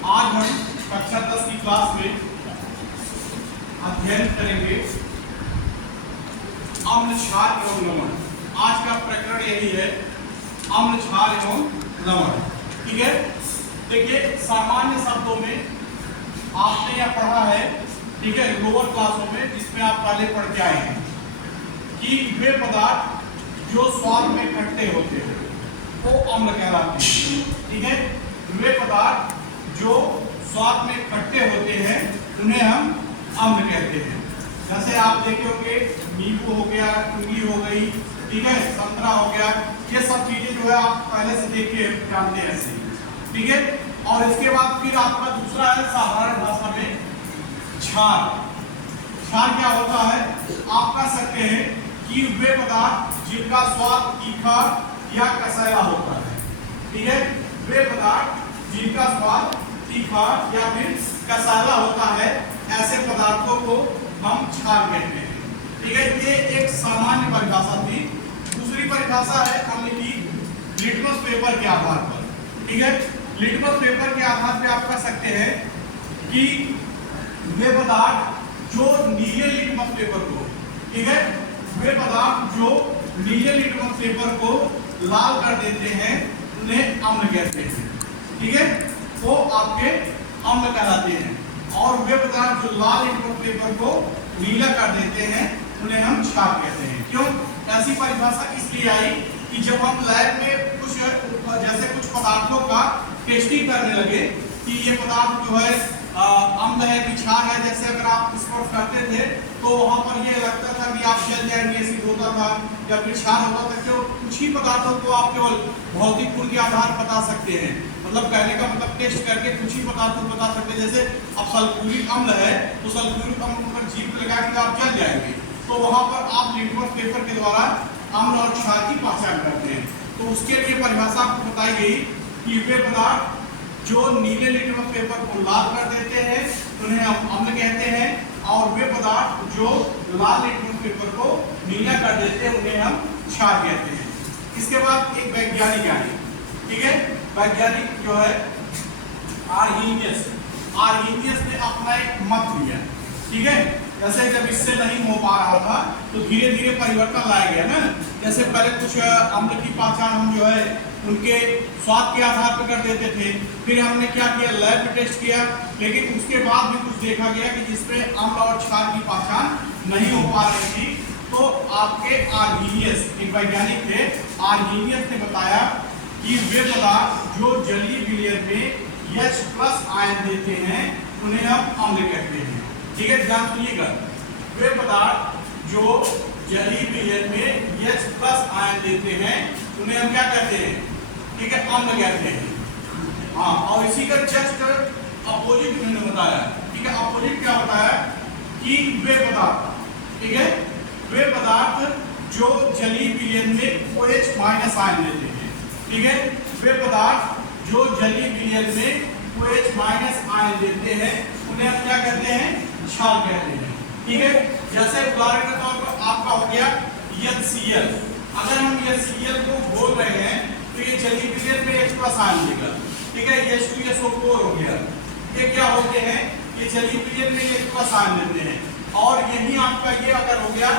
आज हम कक्षा 10 की क्लास में अध्ययन करेंगे अम्ल क्षार एवं लवण। आज का प्रकरण यही है, अम्ल क्षार एवं लवण। ठीक है, देखिए सामान्य शब्दों में आपने यह पढ़ा है, ठीक है, लोअर क्लासों में, जिसमें आप पहले पढ़ के आए हैं कि वे पदार्थ जो स्वाद में खट्टे होते हैं वो अम्ल कहलाते हैं। ठीक है, वे पदार्थ जो स्वाद में खट्टे होते हैं उन्हें हम अम्ल कहते हैं। जैसे आप देखे होंगे नींबू हो गया, इमली हो गई, ठीक है, संतरा हो गया, ये सब चीजें जो है आप पहले से देख के जानते हैं ऐसे। ठीक है, और इसके बाद फिर आपका दूसरा है साधारण भाषा में क्षार। क्षार क्या होता है? आप कह सकते हैं कि वे पदार्थ जिनका स्वाद तीखा या कसैला होता है। ठीक है, वे पदार्थ जिनका स्वाद तीखा या फिर कसैला होता है, ऐसे पदार्थों को हम क्षार कहते हैं। ठीक है, ये एक सामान्य परिभाषा थी। दूसरी परिभाषा है अम्ल की लिटमस पेपर के आधार पर। ठीक है, लिटमस पेपर के आधार पर आप कह सकते हैं कि वे पदार्थ जो नीले लिटमस पेपर को, ठीक है, वे पदार्थ जो नीले लिटमस पेपर को लाल कर देते हैं उन्हें अम्ल कहते हैं। ठीक है, वो आपके अम्ल कहलाते हैं। और वे पदार्थ जो लाल लिटमस पेपर को नीला कर देते हैं उन्हें हम क्षार कहते हैं। क्यों ऐसी परिभाषा इसलिए आई कि जब हम लैब में कुछ जैसे कुछ पदार्थों का टेस्टिंग करने लगे कि ये पदार्थ जो है अम्ल है कि क्षार है, जैसे अगर आप स्पर्श करते थे तो वहां पर ये लगता था कि आप जल जाएंगे, एसिड होता था या फिर क्षार होता था। क्यों कुछ ही पदार्थों को आप केवल भौतिक गुण के आधार बता सकते हैं, मतलब कहने का मतलब टेस्ट करके कुछ ही पदार्थों को बता सकते हैं। जैसे अब सल्फ्यूरिक अम्ल है तो सल्फ्यूरिक अम्ल पर जीभ लगा के आप जल जाएंगे, तो वहां पर आप लिटमस पेपर के द्वारा अम्ल और क्षार की पहचान करते हैं। तो उसके लिए परिभाषा आपको बताई गई कि वे पदार्थ जो नीले लिटमस पेपर को लाल कर देते हैं उन्हें हम अम्ल कहते हैं, और वे पदार्थ जो लाल लिटमस पेपर को नीला कर देते हैं उन्हें हम क्षार कहते हैं। इसके बाद एक वैज्ञानिक आए, ठीक है, वैज्ञानिक जो है आर्हीनियस ने अपना एक मत दिया। ठीक है, जैसे जब इससे नहीं हो पा रहा था तो धीरे धीरे परिवर्तन लाया गया ना। जैसे पहले कुछ अम्ल की पहचान हम जो है उनके स्वाद के आधार पर कर देते थे, फिर हमने क्या किया, लैब में टेस्ट किया, लेकिन उसके बाद भी कुछ देखा गया कि जिसमें अम्ल और क्षार की पहचान नहीं हो पा रही थी। तो आपके आर्हीनियस एक वैज्ञानिक थे, आर्हीनियस ने बताया कि वे पदार्थ जो जलीय विलयन में H+ आयन देते हैं उन्हें हम अम्ल कहते हैं। ठीक है, ध्यान सुनिएगा, वे पदार्थ जो जलीय विलयन में H+ आयन देते हैं उन्हें हम क्या कहते हैं? ठीक है, अम्ल कहते हैं। हाँ, और इसी का जस्ट अपोजिट उन्होंने बताया। ठीक है, अपोजिट क्या बताया कि वे पदार्थ, ठीक है, वे पदार्थ जो जलीय विलयन में OH- आयन देते हैं, ठीक है, वे पदार्थ जो जलीय विलयन में OH- आयन देते हैं उन्हें हम क्या कहते हैं? क्षार कहते हैं। ठीक है, जैसे उदाहरण के तौर पर आपका हो गया HCl। अगर हम HCl को बोल रहे हैं तो ये जलीय विलयन में H+ आयन देगा। ठीक है, H2SO4 हो गया, ये क्या होते हैं? ये जलीय विलयन में H+ आयन देते हैं। और यही आपका ये अगर हो गया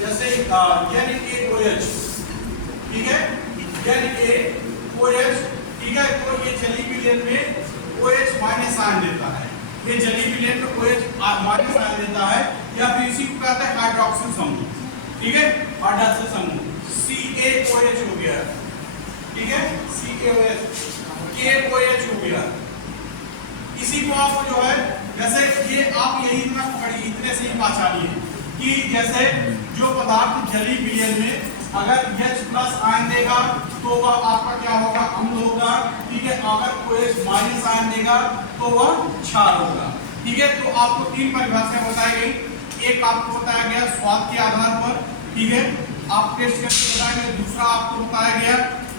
जैसे NaOH, ठीक है, NaOH, ठीक है, तो ये जलीय विलयन में OH- आयन देता है। ये जलीय विलयन में OH- आयन देता है, या फिर इसी को कहते हैं हाइड्रोक्सिल समूह। ठीक है, हाइड्रोक्सिल समूह CaOH हो गया, ठीक है, CaOH, KOH हो गया। इसी को आप जो है जैसे ये आप यही इतना पकड़िए, इतने से ही पहचानिए कि जैसे जो पदार्थ जलीय विलयन में अगर H+ आयन देगा तो वह आपका क्या होगा? अम्ल होगा। ठीक है, अगर OH- आयन देगा तो वह क्षार होगा। ठीक है, तो आपको तीन परिभाषाएं बताई गई। एक आपको बताया गया स्वाद के आधार पर, ठीक है, आप टेस्ट करके बताएंगे। दूसरा आपको बताया गया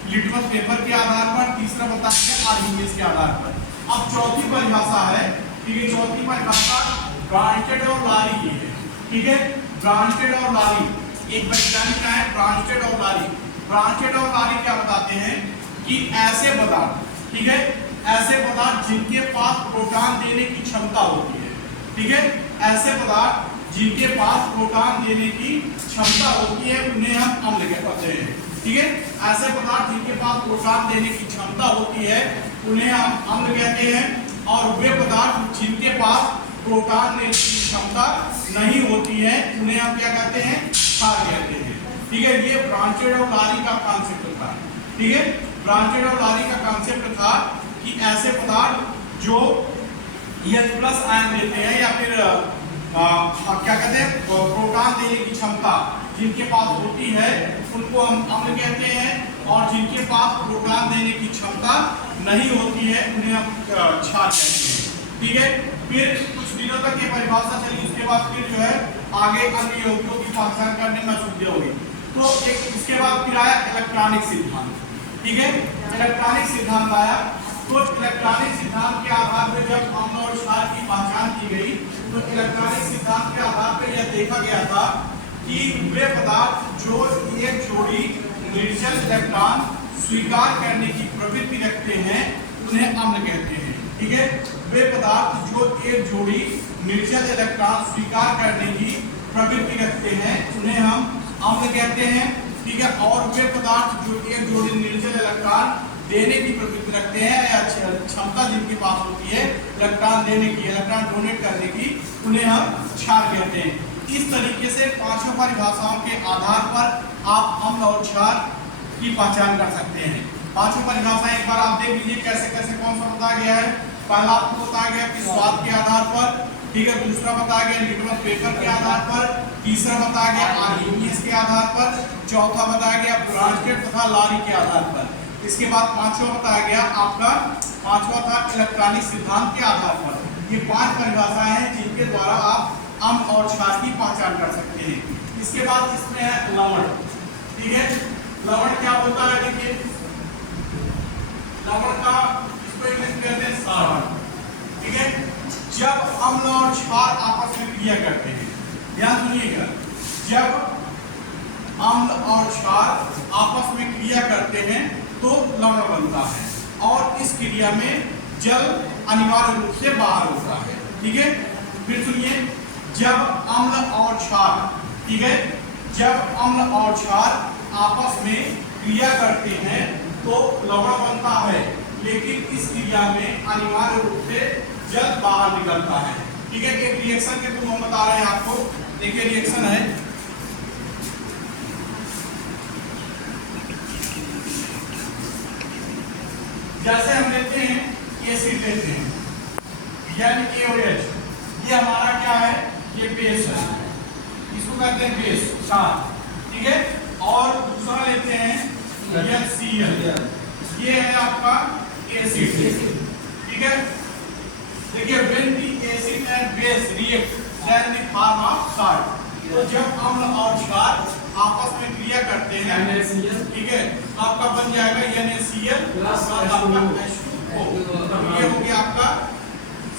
लिटमस पेपर के आधार पर, तीसरा बताया गया आर्हीनियस के आधार पर। अब चौथी परिभाषा है, ठीक है, चौथी परिभाषा ब्रांचेट और लारी की है। ठीक है, ब्रांचेट और लारी, एक वैज्ञानिक है ब्रांचेट और लारी। ब्रांचेट और लारी क्या बताते हैं कि ऐसे पदार्थ, ठीक है, ऐसे पदार्थ जिनके पास प्रोटॉन देने की क्षमता होती है। ठीक है, ऐसे पदार्थ जिनके पास प्रोटॉन देने की क्षमता होती है उन्हें हम अम्ल कहते हैं। ठीक है, ऐसे पदार्थ जिनके पास प्रोटॉन देने की क्षमता होती है उन्हें हम अम्ल कहते हैं, और वे पदार्थ जिनके पास प्रोटॉन देने की क्षमता नहीं होती है उन्हें हम क्या कहते हैं, क्षार कहते हैं। ठीक है, ये ब्रांचेड और लारी का कॉन्सेप्ट था। ठीक है, ब्रांचेड और लारी का कॉन्सेप्ट था कि ऐसे पदार्थ जो H+ आयन देते हैं या फिर क्या कहते हैं, प्रोटॉन देने की क्षमता जिनके पास होती है उनको हम अम्ल कहते हैं, और जिनके पास प्रोटॉन देने की क्षमता नहीं होती है उन्हें हम क्षार कहते हैं। ठीक है, फिर कुछ दिनों तक ये परिभाषा चली, उसके बाद फिर जो है आगे अन्य यौगिकों की पहचान करने में असुविधा हुई। तो एक इसके बाद फिर आया इलेक्ट्रॉनिक सिद्धांत। ठीक है, इलेक्ट्रॉनिक सिद्धांत आया। तो इलेक्ट्रॉनिक सिद्धांत के आधार पर जब अम्ल और क्षार की पहचान की गई तो इलेक्ट्रॉनिक सिद्धांत के आधार पर यह देखा गया था कि वे पदार्थ जो एक जोड़ी निर्जल इलेक्ट्रॉन स्वीकार करने की प्रवृत्ति रखते हैं उन्हें अम्ल कहते हैं। ठीक है, वे पदार्थ जो एक जोड़ी निर्जल इलेक्ट्रॉन स्वीकार करने की प्रवृत्ति रखते हैं उन्हें हम अम्ल कहते हैं। ठीक है, और वे पदार्थ जो एक जोड़ी निर्जल इलेक्ट्रॉन देने की प्रवृत्ति रखते हैं या क्षमता जिनके पास होती है इलेक्ट्रॉन देने की, इलेक्ट्रॉन डोनेट करने की, उन्हें हम क्षार कहते हैं। इस तरीके से पांचों परिभाषाओं के आधार पर आप अम्ल और क्षार की पहचान कर सकते हैं। पांचों परिभाषाएं एक बार आप देख लीजिए कैसे कैसे कौन सा बताया गया है। पहला आपको बताया गया कि स्वाद के आधार पर, ठीक है, दूसरा बताया गया लिटमस पेपर के आधार पर, तीसरा बताया गया आर्हेनियस के आधार पर, चौथा बताया गया ब्रांचेड तथा लारी के आधार पर। इसके बाद पांचवा बताया गया आपका, पांचवा था इलेक्ट्रॉनिक सिद्धांत के आधार पर। ये पांच परिभाषाएं हैं जिनके द्वारा आप अम्ल और क्षार की पहचान कर सकते हैं। इसके बाद इसमें है लवण। ठीक है, लवण क्या होता है, देखिए लवण का इसको इंग्लिश में कहते हैं सार। ठीक है, जब अम्ल और क्षार आपस में क्रिया करते हैं, ध्यान सुनिएगा, जब अम्ल और क्षार आपस में क्रिया करते हैं तो लवण बनता है, और इस क्रिया में जल अनिवार्य रूप से बाहर होता है। ठीक है, फिर सुनिए, जब अम्ल और क्षार, ठीक है, जब अम्ल और क्षार आपस में क्रिया करते हैं तो लवण बनता है, लेकिन इस क्रिया में अनिवार्य रूप से जल बाहर निकलता है। ठीक है, एक रिएक्शन के थ्रू हम बता रहे हैं आपको। देखिए रिएक्शन है, जैसे हम लेते हैं एसिड लेते हैं NaOH, ये हमारा क्या है, ये बेस है, इसको कहते हैं बेस क्षार। ठीक है, और दूसरा लेते हैं HCl, ये है आपका एसिड। ठीक है, देखिए when the acid and base react then the form of salt। तो जब अम्ल और क्षार आपस में क्रिया करते हैं, ठीक है, तो आपका बन जाएगा NaCl प्लस आपका H2O। ये हो गया आपका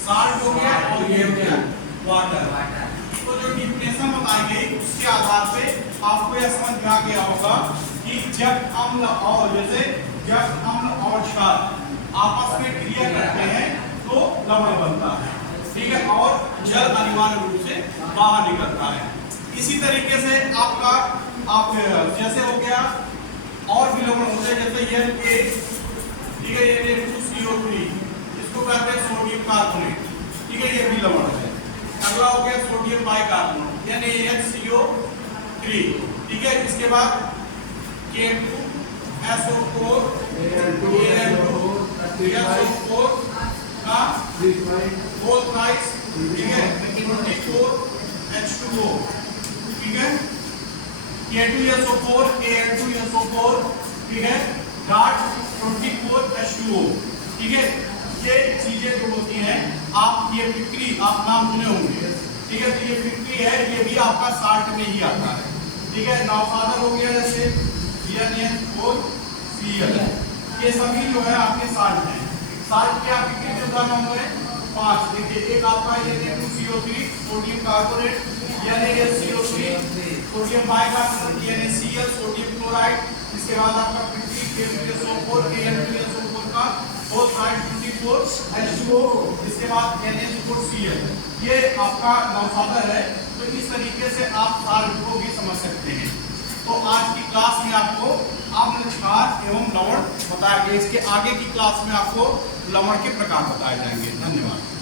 साल्ट हो गया, और ये हो गया वाटर। तो जो डिफिनेशन बताई गई उसके आधार पे आपको यह समझ में आ गया होगा कि जब अम्ल और जब अम्ल और क्षार आपस में क्रिया करते हैं तो लवण बनता है। ठीक है, और जल अनिवार्य रूप से बाहर निकलता है। इसी तरीके से आपका आप जैसे हो गया और भी लवण होते हैं, जैसे ये ठीक है, ये Na2CO3, इसको कहते हैं सोडियम कार्बोनेट। ठीक है, ये भी लवण है। अगला हो गया सोडियम बाइकार्बोनेट NaHCO3। ठीक है, इसके बाद K2SO4 Al2SO4 का बोथ साइड्स, ठीक है, 24H2O। ठीक है, K2SO4 Al2SO4, ठीक है, डॉट 24H2O। ठीक है, ये चीजें जो होती हैं, आप ये फिक्री आप नाम सुने होंगे। ठीक है, तो ये फिक्री है, ये भी आपका साल्ट में ही आता है। ठीक है, नाउफादर हो गया जैसे NaCl, ये सभी जो है आपके साल्ट हैं। साल्ट के आपके कितने उदाहरण होंगे, 5। देखिए, एक आपका Na2CO3 sodium carbonate, NaHCO3 sodium bicarbonate, NaCl sodium chloride, इसके बाद आपका K2SO4 Al2SO4 का 4 साइड 24 H2O, इसके बाद NaCl। ये आपका नौसागर है। तो इस तरीके से आप सार को भी समझ सकते हैं। तो आज की क्लास में आपको अम्ल, क्षार एवं लवण बताया गया। इसके आगे की क्लास में आपको लवण के प्रकार बताए जाएंगे। धन्यवाद।